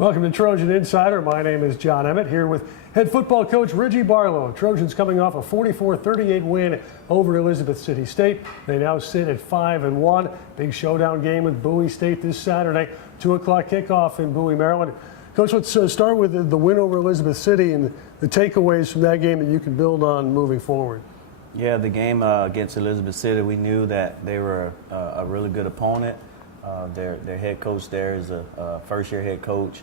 Welcome to Trojan Insider. My name is John Emmett, here with head football coach Reggie Barlow. Trojans coming off a 44-38 win over Elizabeth City State. They now sit at 5-1. Big showdown game with Bowie State this Saturday. 2 o'clock kickoff in Bowie, Maryland. Coach, let's start with the win over Elizabeth City and the takeaways from that game that you can build on moving forward. Yeah, the game against Elizabeth City, we knew that they were a really good opponent. Their head coach there is a first-year head coach.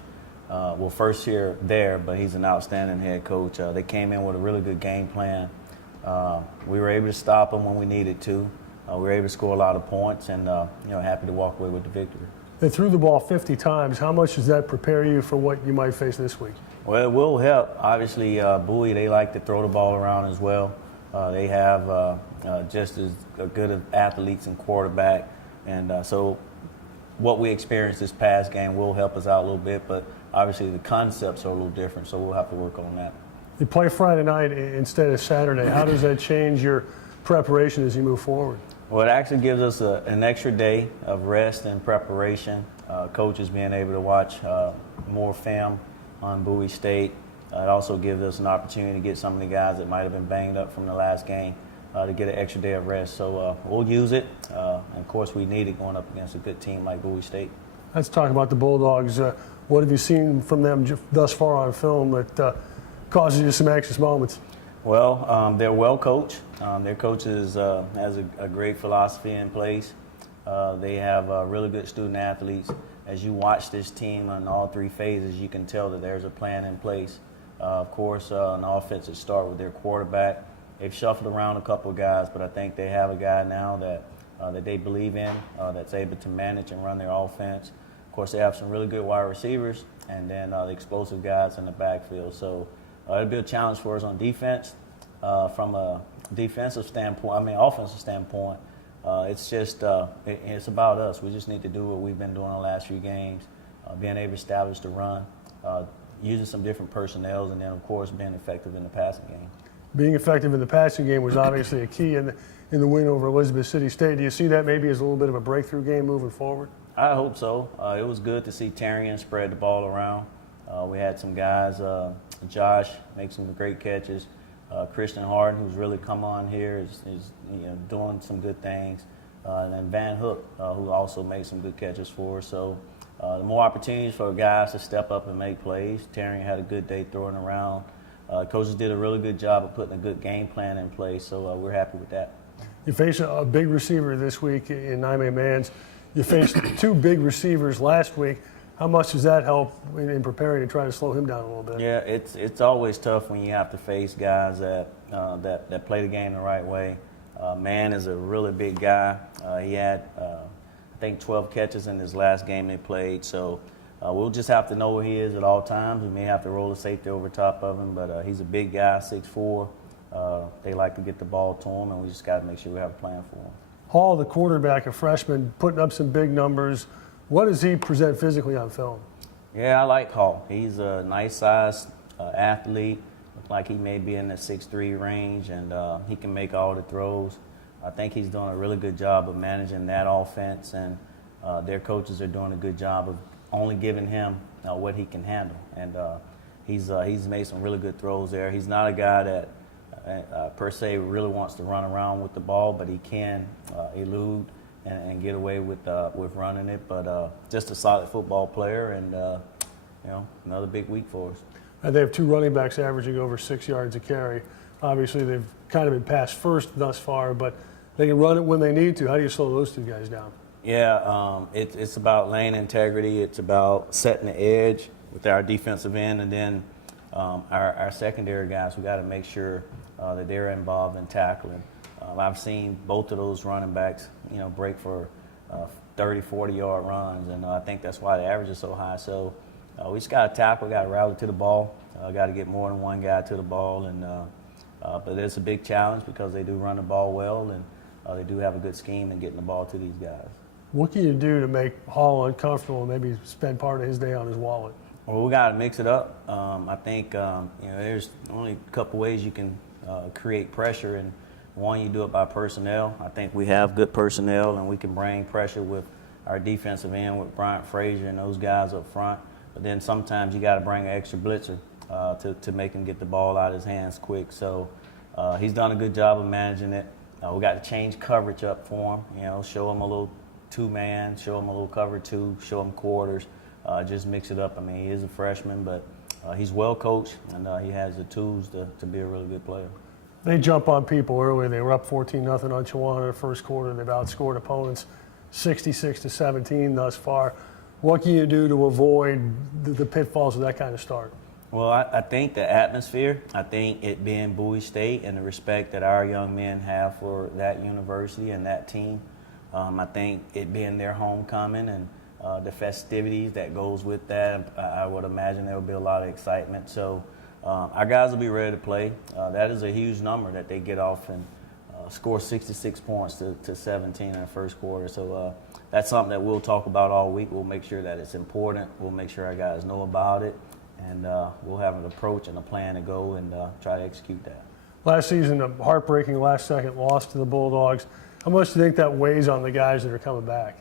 First year there, but he's an outstanding head coach. They came in with a really good game plan. We were able to stop them when we needed to. We were able to score a lot of points, and happy to walk away with the victory. They threw the ball 50 times. How much does that prepare you for what you might face this week? Well, it will help. Obviously, Bowie, they like to throw the ball around as well. They have just as good of athletes and quarterback, and so what we experienced this past game will help us out a little bit, but obviously the concepts are a little different, so we'll have to work on that. You play Friday night instead of Saturday. How does that change your preparation as you move forward? Well, it actually gives us an extra day of rest and preparation. Coaches being able to watch more film on Bowie State. It also gives us an opportunity to get some of the guys that might have been banged up from the last game to get an extra day of rest. So we'll use it. And of course, we need it going up against a good team like Bowie State. Let's talk about the Bulldogs. What have you seen from them thus far on film that causes you some anxious moments? Well, they're well coached. Their coach has a great philosophy in place. They have really good student athletes. As you watch this team on all 3 phases, you can tell that there's a plan in place. Of course, an offense would start with their quarterback. They've shuffled around a couple of guys, but I think they have a guy now that they believe in, that's able to manage and run their offense. Of course, they have some really good wide receivers, and then the explosive guys in the backfield. So it'll be a challenge for us on defense. From a offensive standpoint, it's just it's about us. We just need to do what we've been doing the last few games, being able to establish the run, using some different personnel, and then, of course, being effective in the passing game. Being effective in the passing game was obviously a key in the win over Elizabeth City State. Do you see that maybe as a little bit of a breakthrough game moving forward? I hope so. It was good to see Tarian spread the ball around. We had some guys, Josh make some great catches. Christian Harden, who's really come on here, is doing some good things. And then Van Hook, who also made some good catches for us. So the more opportunities for guys to step up and make plays. Tarian had a good day throwing around. Coaches did a really good job of putting a good game plan in place, so we're happy with that. You face a big receiver this week in Naime Mans. You faced 2 big receivers last week. How much does that help in preparing to try to slow him down a little bit? Yeah, it's always tough when you have to face guys that play the game the right way. Man is a really big guy. He had, I think, 12 catches in his last game they played, so we'll just have to know where he is at all times. We may have to roll a safety over top of him, but he's a big guy, 6'4". They like to get the ball to him, and we just got to make sure we have a plan for him. Hall, the quarterback, a freshman, putting up some big numbers. What does he present physically on film? Yeah, I like Hall. He's a nice-sized athlete. Looks like he may be in the 6'3" range, and he can make all the throws. I think he's doing a really good job of managing that offense, and their coaches are doing a good job of only giving him what he can handle. And he's made some really good throws there. He's not a guy that per se really wants to run around with the ball, but he can elude and get away with running it. But just a solid football player, and another big week for us. They have 2 running backs averaging over 6 yards a carry. Obviously, they've kind of been pass first thus far, but they can run it when they need to. How do you slow those 2 guys down? Yeah, it's about lane integrity. It's about setting the edge with our defensive end, and then our secondary guys. We got to make sure that they're involved in tackling. I've seen both of those running backs, break for 30, 40-yard runs, and I think that's why the average is so high. So we just got to tackle, got to rally to the ball, got to get more than one guy to the ball, and but it's a big challenge because they do run the ball well, and they do have a good scheme in getting the ball to these guys. What can you do to make Hall uncomfortable and maybe spend part of his day on his wallet? Well, we got to mix it up. I think there's only a couple ways you can create pressure, and one, you do it by personnel. I think we have good personnel, and we can bring pressure with our defensive end with Bryant Frazier and those guys up front. but then sometimes you got to bring an extra blitzer to make him get the ball out of his hands quick. So he's done a good job of managing it. We got to change coverage up for him, show him a little two-man, show him a little cover two, show him quarters, just mix it up. I mean, he is a freshman, but he's well coached, and he has the tools to be a really good player. They jump on people early. They were up 14-0 on Chihuahua in the first quarter. They've outscored opponents 66-17 thus far. What can you do to avoid the pitfalls of that kind of start? Well, I think the atmosphere, I think it being Bowie State and the respect that our young men have for that university and that team, I think it being their homecoming and the festivities that goes with that, I would imagine there will be a lot of excitement. So our guys will be ready to play. That is a huge number that they get off and score 66 points to 17 in the first quarter. So that's something that we'll talk about all week. We'll make sure that it's important. We'll make sure our guys know about it. And we'll have an approach and a plan to go and try to execute that. Last season, a heartbreaking last-second loss to the Bulldogs. How much do you think that weighs on the guys that are coming back?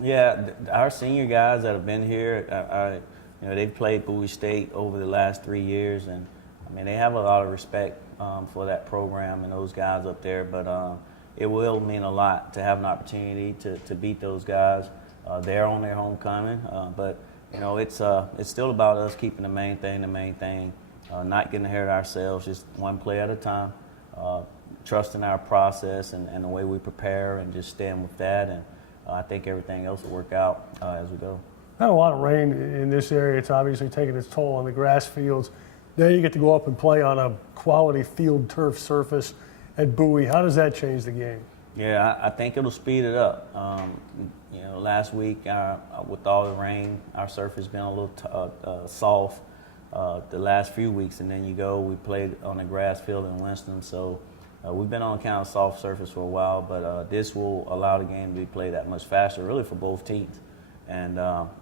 Yeah, our senior guys that have been here, they've played Bowie State over the last 3 years, and I mean they have a lot of respect for that program and those guys up there. But it will mean a lot to have an opportunity to beat those guys. They're on their homecoming, but it's still about us keeping the main thing, not getting ahead of ourselves, just one play at a time, trusting our process and the way we prepare and just stand with that. And I think everything else will work out as we go. Had a lot of rain in this area. It's obviously taking its toll on the grass fields. Now you get to go up and play on a quality field turf surface at Bowie. How does that change the game? Yeah, I think it'll speed it up. Last week with all the rain, our surface been a little soft the last few weeks, and then we played on the grass field in Winston, so we've been on kind of soft surface for a while, but this will allow the game to be played that much faster, really for both teams. And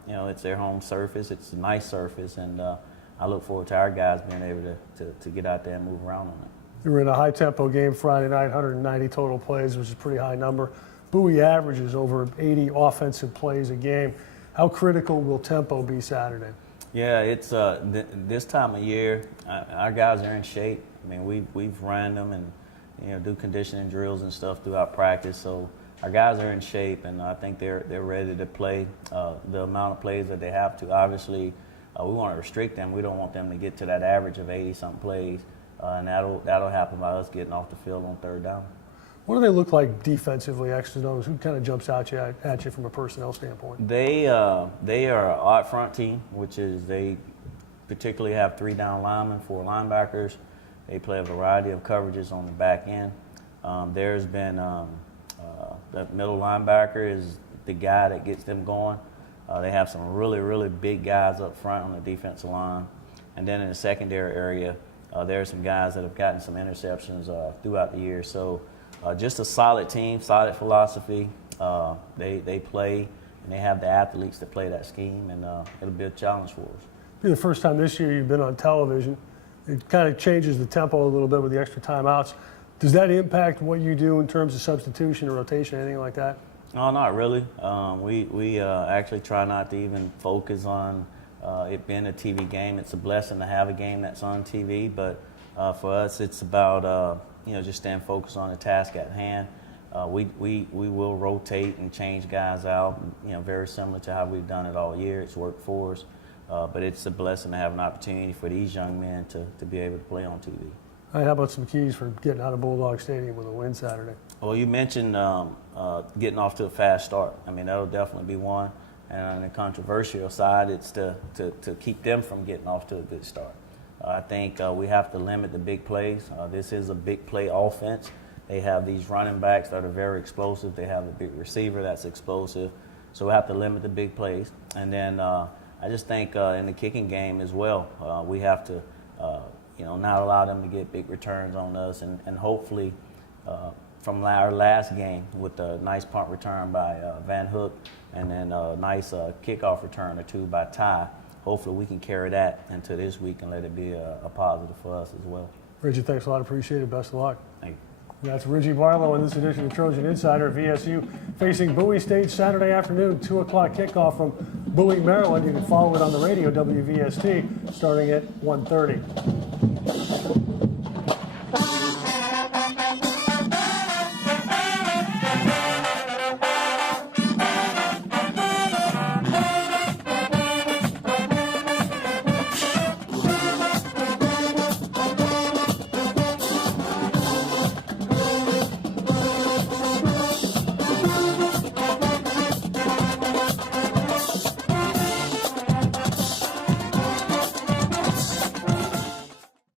it's their home surface, it's a nice surface, and I look forward to our guys being able to get out there and move around on it. You were in a high-tempo game Friday night, 190 total plays, which is a pretty high number. Bowie averages over 80 offensive plays a game. How critical will tempo be Saturday? Yeah, it's this time of year, our guys are in shape. I mean, we've ran them and do conditioning drills and stuff throughout practice. So our guys are in shape, and I think they're ready to play the amount of plays that they have to. Obviously, we want to restrict them. We don't want them to get to that average of 80-something plays, and that'll happen by us getting off the field on third down. What do they look like defensively, X's and O's? Who kind of jumps out at you from a personnel standpoint? They are an odd front team, which is they particularly have 3 down linemen, 4 linebackers. They play a variety of coverages on the back end. There's been the middle linebacker is the guy that gets them going. They have some really, really big guys up front on the defensive line. And then in the secondary area, there are some guys that have gotten some interceptions throughout the year. So just a solid team, solid philosophy. They play, and they have the athletes to play that scheme, and it'll be a challenge for us. It'll be the first time this year you've been on television. It kind of changes the tempo a little bit with the extra timeouts. Does that impact what you do in terms of substitution or rotation, anything like that? No, not really. We actually try not to even focus on it being a TV game. It's a blessing to have a game that's on TV, but for us, it's about just staying focused on the task at hand. We will rotate and change guys out, very similar to how we've done it all year. It's worked for us, but it's a blessing to have an opportunity for these young men to be able to play on TV. All right, how about some keys for getting out of Bulldog Stadium with a win Saturday? Well, you mentioned getting off to a fast start. I mean, that'll definitely be one. And on the controversial side, it's to keep them from getting off to a good start. I think we have to limit the big plays. This is a big play offense. They have these running backs that are very explosive. They have a big receiver that's explosive. So we have to limit the big plays. And then I just think in the kicking game as well, we have to not allow them to get big returns on us. And hopefully from our last game with a nice punt return by Van Hook and then a nice kickoff return or 2 by Ty, hopefully we can carry that into this week and let it be a positive for us as well. Reggie, thanks a lot. Appreciate it. Best of luck. Thank you. That's Reggie Barlow in this edition of Trojan Insider. VSU facing Bowie State Saturday afternoon, 2 o'clock kickoff from Bowie, Maryland. You can follow it on the radio, WVST, starting at 1:30.